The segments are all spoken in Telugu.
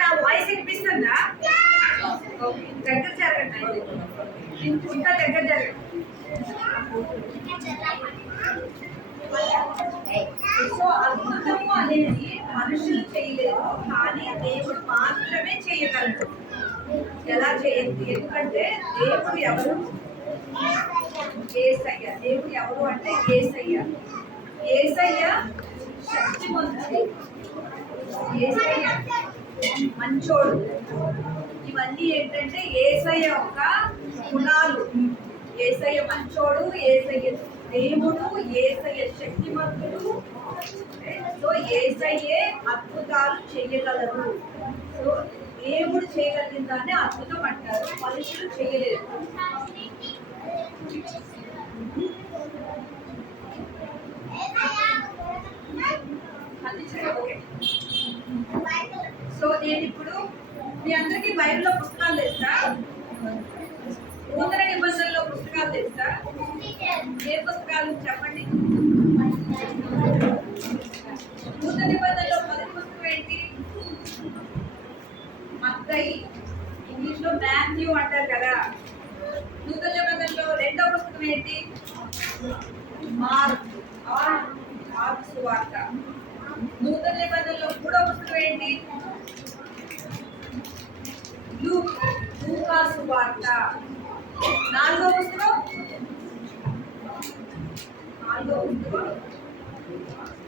నా వాయిస్ వినిపిస్తుందా? దగ్గర జరగండి, ఇంకా దగ్గర జరగండి. సో అద్భుతము అనేది మనుషులు చేయలేరు, కానీ దేవుడు మాత్రమే చేయగలరు. ఎలా చేయండి? ఎందుకంటే దేవుడు ఎవరు? యేసయ్య. దేవుడు ఎవరు అంటే యేసయ్య. యేసయ్య శక్తిమంతుడు, యేసయ్య మంచోడు. ఇవన్నీ ఏంటంటే యేసయ్య యొక్క గుణాలు. యేసయ్య మంచోడు, యేసయ్య దేవుడు, యేసయ్య శక్తిమంతుడు. సో యేసయ్యే అద్భుతాలు చేయగలరు. సో దేవుడు చేయగలిగిన దాన్ని అద్భుతం అంటారు, మనుషులు చేయలేరు. సో నేను ఇప్పుడు మీ అందరికీ బైబిల్లో పుస్తకాలు తెలుసా? నూతన నిబంధనలో పుస్తకాలు తెలుసా? ఏ పుస్తకాలు చెప్పండి. నూతన నిబంధనలో మొదటి పుస్తకం ఏంటి? మత్తయి, ఇంగ్లీష్ లో మాథ్యూ అంటారు కదా. నూతన నిబంధనలో రెండో పుస్తకం ఏంటి? మార్క్ సువార్త. నూతన నిబంధనలో మూడో పుస్తకం ఏంటి? లూకా సువార్త. నాలుగో పుస్తకం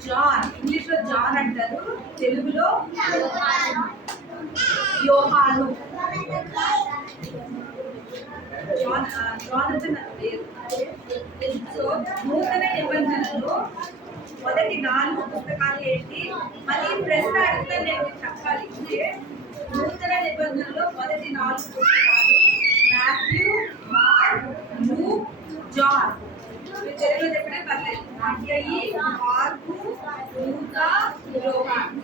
జాన్. ఇంగ్లీష్ లో జాన్ అంటారు, తెలుగులో యోహాను. జాన్ అంటే నాకు పేరు. సో నూతన నిబంధనలో మొదటి 4 పుస్తకాలు ఏంటి? మళ్ళీ ప్రశ్న అడిగితే నేను చెప్పాలి. నూతన నిబంధనలో మొదటి 4 పుస్తకాలు మాథ్యూ, మార్క్, లూక్, జాన్. తెలుగులో చెప్పడే పర్లేదు. మత్తయి, మార్కు, లూకా, యోహాను.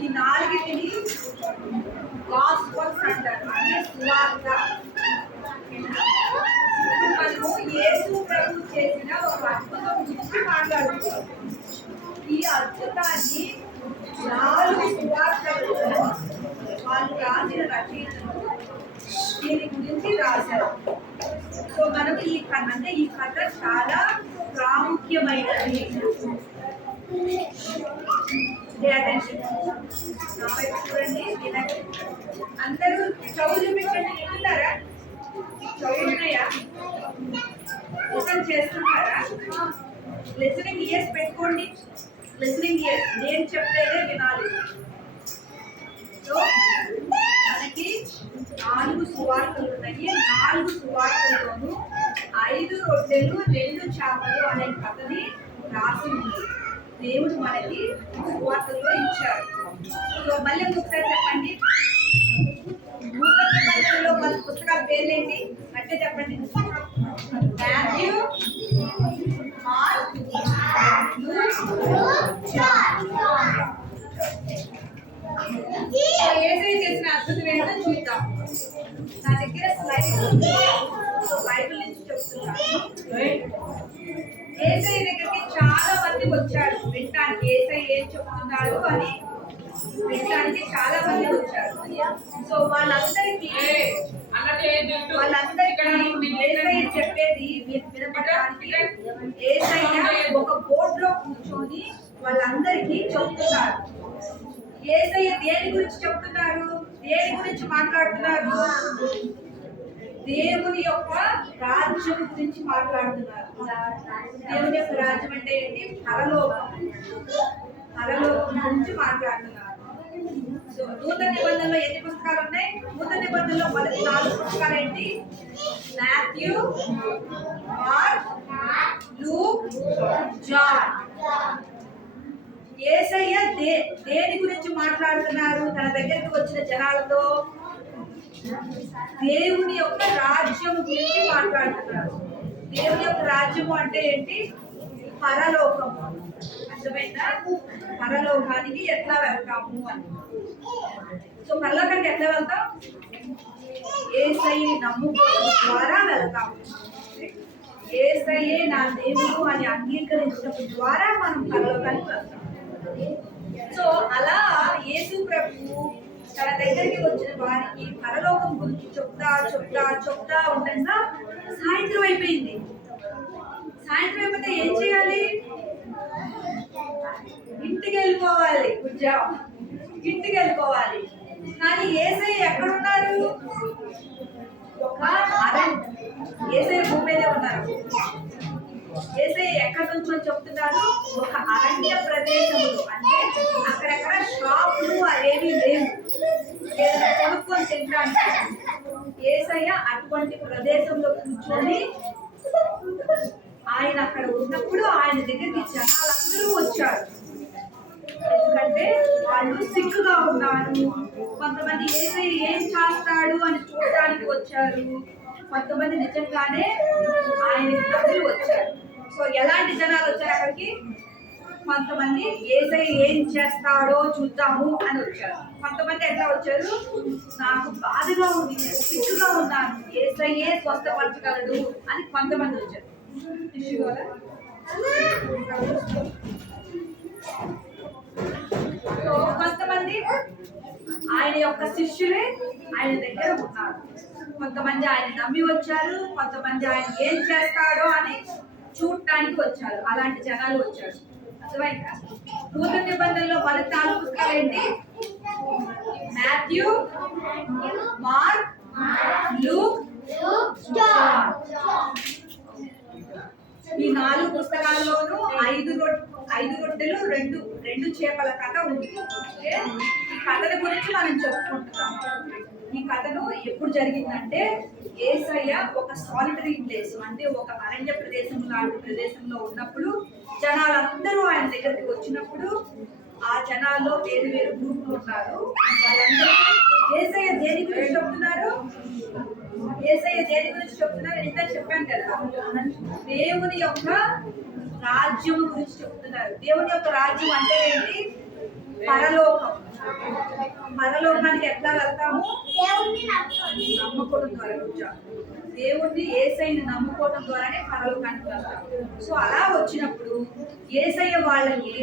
ఈ 4టిని గాస్పెల్స్ అంటారు, అంటే సువార్త. మనము యేసు ప్రభు చేసిన ఒక అద్భుతం గురించి మాట్లాడుతున్నాం. ఈ అద్భుతాన్ని 4 సువార్తలలో వాళ్ళు రాసిన రచయితలు దీని గురించి రాశారు. సో మనకు ఈ కథ చాలా ప్రాముఖ్యమైనది. చూడండి, అందరూ చదువు చూపించండి. వింటున్నారా? చదువుతున్నాయా? ఓపెన్ చేస్తున్నారా? లిసనింగ్ ఇయర్స్ పెట్టుకోండి. లిసనింగ్ ఇయర్స్, నేను చెప్పేదే వినాలి. సో మనకి 4 సువార్తలు ఉన్నాయి. 4 సువార్తల్లోనూ 5 రొట్టెలు 2 చేపలు అనే కథని రాసి ఉంది. దేవుడు మనకి సువార్తల్లో ఇచ్చారు. సో మళ్ళీ ఒకసారి చెప్పండి. నూతన నిబంధనలో మన పుస్తకాల పేర్లేంటి అంటే చెప్పండి. Matthew, Mark, Luke, John. యేసయ్య చేసిన అద్భుతం ఏంటో చూద్దాం. నా దగ్గర స్లైడ్ ఉంది, బైబిల్ నుంచి చెప్తున్నాను. యేసయ్య దగ్గరికి చాలా మంది వచ్చారు వినడానికి. యేసయ్య ఏం చెప్తున్నారు అని వినడానికి చాలా మంది వచ్చారు. సో వాళ్ళందరికీ యేసయ్య చెప్పేది వినపడడానికి యేసయ్య ఒక బోర్డ్ లో కూర్చొని వాళ్ళందరికీ చెప్తున్నారు. యేసయ్య దేని గురించి చెప్తున్నారు? దేని గురించి మాట్లాడుతున్నారు? దేవుని యొక్క రాజ్యం గురించి మాట్లాడుతున్నారు. దేవుని యొక్క రాజ్యం అంటే ఏంటి? పరలోకం. పరలోకం గురించి మాట్లాడుతున్నారు. సో నూతన నిబంధనలో ఎన్ని పుస్తకాలు ఉన్నాయి? నూతన నిబంధనలో మొదటి 4 పుస్తకాలు ఏంటి? Matthew, Mark, Luke, John. యేసయ్య దేని గురించి మాట్లాడుతున్నారు తన దగ్గరికి వచ్చిన జనాలతో? దేవుని యొక్క రాజ్యం గురించి మాట్లాడుతున్నారు. దేవుని యొక్క రాజ్యము అంటే ఏంటి? పరలోకము. అర్థమైందా? పరలోకానికి ఎట్లా వెళ్తాము అని. సో పరలోకానికి ఎట్లా వెళ్తాం? యేసయ్యని నమ్ముకోవడం ద్వారా వెళ్తాము. యేసయ్యే నా దేవుడు అని అంగీకరించడం ద్వారా మనం పరలోకానికి వెళ్తాం. వారికి పరలోకం గురించి చెప్తా ఉండగా సాయంత్రం అయిపోయింది. సాయంత్రం అయిపోతే ఏం చేయాలి? ఇంటికి వెళ్ళిపోవాలి. ఉద్యోగం ఇంటికి వెళ్ళిపోవాలి. కానీ యేసయ్య ఎక్కడున్నారు? ఒక యేసయ్య భూమి మీదే ఉన్నారు. యేసయ్య ఎక్కడి నుంచో చెప్తున్నారు? ఒక అరణ్య ప్రదేశంలో, అంటే అక్కడెక్కడ షాపులు అవేవి లేవు, ఏదైనా కొనుక్కొని తింటానికి. యేసయ్య అటువంటి ప్రదేశంలో కూర్చొని ఆయన అక్కడ ఉన్నప్పుడు ఆయన దగ్గరికి జనాలందరూ వచ్చారు. ఎందుకంటే వాళ్ళు సిక్కుగా ఉన్నారు. కొంతమంది యేసయ్య ఏం చేస్తాడు అని చూడడానికి వచ్చారు. కొంతమంది నిజంగానే ఆయనకి దగ్గర వచ్చారు. సో ఎలాంటి జనాలు వచ్చారు అక్కడికి? కొంతమంది యేసయ్య ఏం చేస్తాడో చూద్దాము అని వచ్చారు. కొంతమంది ఎట్లా వచ్చారు? నాకు బాధగా ఉంది, సిక్కుగా ఉన్నాను, యేసయ్యే స్వస్థపరచగలడు అని కొంతమంది వచ్చారు. సో కొంతమంది ఆయన యొక్క శిష్యులే ఆయన దగ్గర ఉన్నారు. కొంతమంది ఆయన నమ్మి వచ్చారు, కొంతమంది ఆయన ఏం చేస్తాడో అని చూడటానికి వచ్చారు. అలాంటి జనాలు వచ్చారు. అర్థమైందా? నూతన నిబంధనలో 14 పుస్తకాలు ఏంటి? Matthew, Mark, Luke, John. ఈ 4 పుస్తకాల్లోనూ 5 రొట్టెలు 2 చేపల కథ ఉంది. ఈ కథల గురించి మనం చెప్పుకుంటున్నాం. ఈ కథను ఎప్పుడు జరిగిందంటే, యేసయ్య ఒక సాలిటరీ ప్లేస్, అంటే ఒక అరణ్య ప్రదేశం లాంటి ప్రదేశంలో ఉన్నప్పుడు జనాలందరూ ఆయన దగ్గరికి వచ్చినప్పుడు ఆ జనాల్లో వేరు గ్రూపులు ఉన్నారు. వాళ్ళందరూ యేసయ్య దేని గురించి చెప్తున్నారు? యేసయ్య దేని గురించి చెప్తున్నారు? ఇంత చెప్పాను కదా, దేవుని యొక్క రాజ్యం గురించి చెప్తున్నారు. దేవుని యొక్క రాజ్యం అంటే ఏంటి? పరలోకం. పరలోకానికి ఎట్లా వెళ్తాము? నమ్ముకోవడం ద్వారా. దేవుణ్ణి యేసయ్యని నమ్ముకోవడం ద్వారానే పరలోకానికి వెళ్తాము. సో అలా వచ్చినప్పుడు యేసయ్య వాళ్ళకి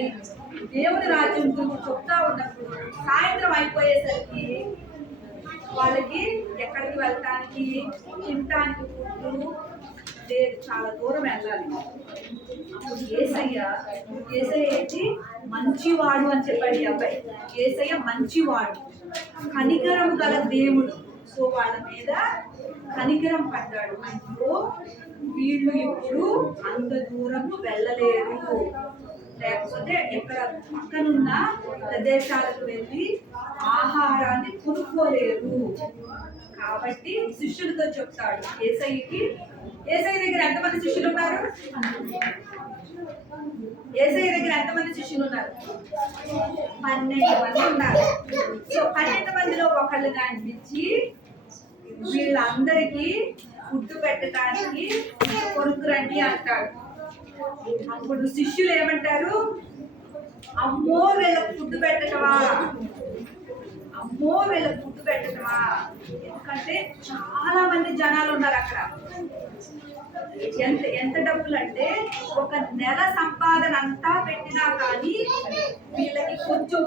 దేవుని రాజ్యం గురించి చెప్తా ఉన్నప్పుడు సాయంత్రం అయిపోయేసరికి వాళ్ళకి ఎక్కడికి వెళ్ళటానికి, తినటానికి ఫుడ్డు లేదు, చాలా దూరం వెళ్ళాలి. అప్పుడు యేసయ్య ఏంటి? మంచివాడు అని చెప్పాడు ఈ అబ్బాయి. యేసయ్య మంచివాడు, కనికరం గల దేవుడు. సో వాళ్ళ మీద కనికరం పడ్డాడు. అయ్యో వీళ్ళు ఇప్పుడు అంత దూరం వెళ్ళలేరు, లేకపోతే ఎక్కడ పక్కనున్న ప్రదేశాలకు వెళ్ళి ఆహారాన్ని కొనుక్కోలేరు. కాబట్టి శిష్యులతో చెప్తాడు యేసయ్యకి. యేసయ్య దగ్గర ఎంతమంది శిష్యులు ఉన్నారు? యేసయ్య దగ్గర ఎంతమంది శిష్యులు ఉన్నారు? 12 మంది ఉన్నారు. సో 12 మందిలో ఒకళ్ళుగా అనిపించి వీళ్ళందరికీ ఫుడ్ పెట్టడానికి కొనుక్కురండి అంటాడు. అప్పుడు శిష్యులు ఏమంటారు? అమ్మో వీళ్ళకి ఫుడ్ పెట్టటమా, అమ్మో వీళ్ళకి ఫుడ్ పెట్టటమా. ఎందుకంటే చాలా మంది జనాలు ఉన్నారు అక్కడ. ఎంత డబ్బులు అంటే ఒక నెల సంపాదన అంతా పెట్టినా కానీ వీళ్ళకి కొంచెం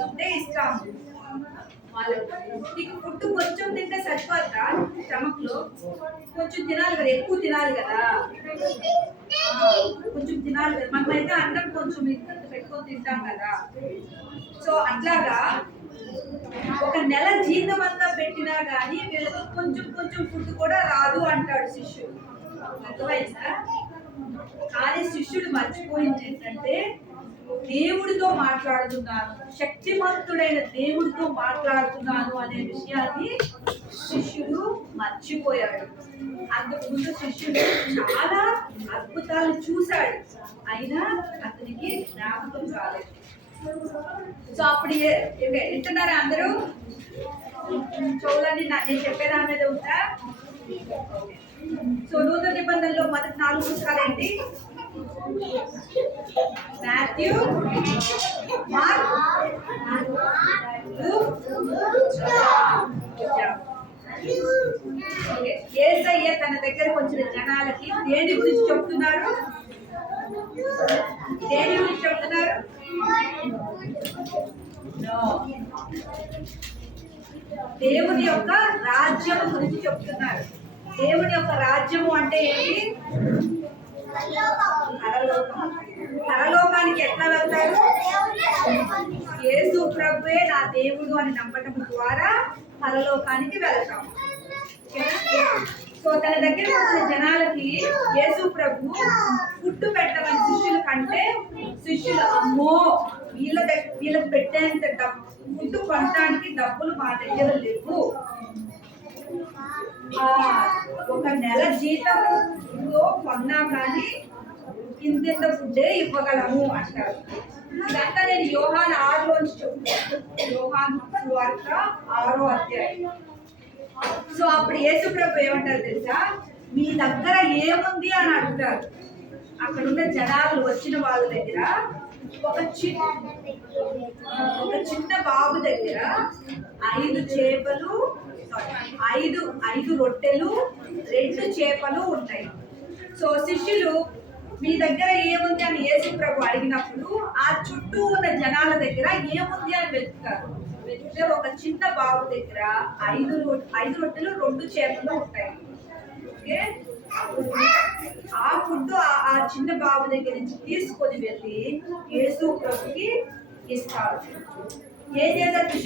ఫుడ్డే ఇస్తాము. నీకు ఫుడ్ కొంచెం తింటే సరిపోతా? స్టమక్లో కొంచెం తినాలి కదా, ఎక్కువ తినాలి కదా, కొంచెం తినాలి కదా. మనమైతే అన్నం కొంచెం పెట్టుకొని తింటాం కదా. సో అట్లాగా ఒక నెల జీతం అంతా పెట్టినా కానీ వీళ్ళకి కొంచెం ఫుడ్ కూడా రాదు అంటాడు శిష్యుడు. అర్థమైందా? కానీ శిష్యుడు మర్చిపోయింది ఏంటంటే, దేవుడితో మాట్లాడుతున్నాను, శక్తిమంతుడైన దేవుడితో మాట్లాడుతున్నాను అనే విషయాన్ని శిష్యుడు మర్చిపోయాడు. అంతకుముందు శిష్యుడు చాలా అద్భుతాలు చూశాడు, అయినా అతనికి జ్ఞాపకం కాలేదు. సో అప్పుడు వింటున్నారా అందరూ? చూడండి, నేను చెప్పేదాని మీద ఉందా? సో నూతన నిబంధనలో మొదటి 4 పుస్తకాలు ఏంటి? Matthew, Mark, Luke, John. యేసయ్య తన దగ్గరకు వచ్చిన జనాలకి దేని గురించి చెప్తున్నారు? దేని గురించి చెప్తున్నారు? దేవుని యొక్క రాజ్యం గురించి చెప్తున్నారు. దేవుని యొక్క రాజ్యము అంటే ఏంటి? పరలోకం. పరలోకానికి ఎట్లా వెళ్తారు? యేసు ప్రభువే నా దేవుడు అని నమ్మటం ద్వారా పరలోకానికి వెళ్తాం. సో తన దగ్గర వచ్చిన జనాలకి యేసు ప్రభు ఫుడ్ పెట్టమని శిష్యుల కంటే, శిష్యులు అమ్మో వీళ్ళకి పెట్టేంత ఫుడ్ కొనడానికి డబ్బులు మా దగ్గర లేవు, ఒక నెల జీతంలో కొన్నా కానీ ఇంత ఫుడ్డే ఇవ్వగలము అంటారు. ఇదంతా నేను యోహాను 6లోంచి చెప్తాను. యోహాను సువార్త 6వ అధ్యాయం. సో అప్పుడు యేసు ప్రభు ఏమంటారు తెలుసా? మీ దగ్గర ఏముంది అని అడుగుతారు. అక్కడున్న జనాలు వచ్చిన వాళ్ళ దగ్గర ఒక చిన్న బాబు దగ్గర 5 చేపలు, 5 రొట్టెలు, 2 చేపలు ఉంటాయి. సో శిష్యులు మీ దగ్గర ఏముంది అని యేసు ప్రభు అడిగినప్పుడు ఆ చుట్టూ ఉన్న జనాల దగ్గర ఏముంది అని వెతుకుతారు. వెతికితే ఒక చిన్న బాబు దగ్గర 5 రొట్టెలు 2 చేపలు ఉంటాయి. ఓకే, ఆ ఫుడ్ ఆ చిన్న బాబు దగ్గర నుంచి తీసుకొని వెళ్ళి యేసు ప్రభుకి ఇస్తారు. ఏం చేశారు?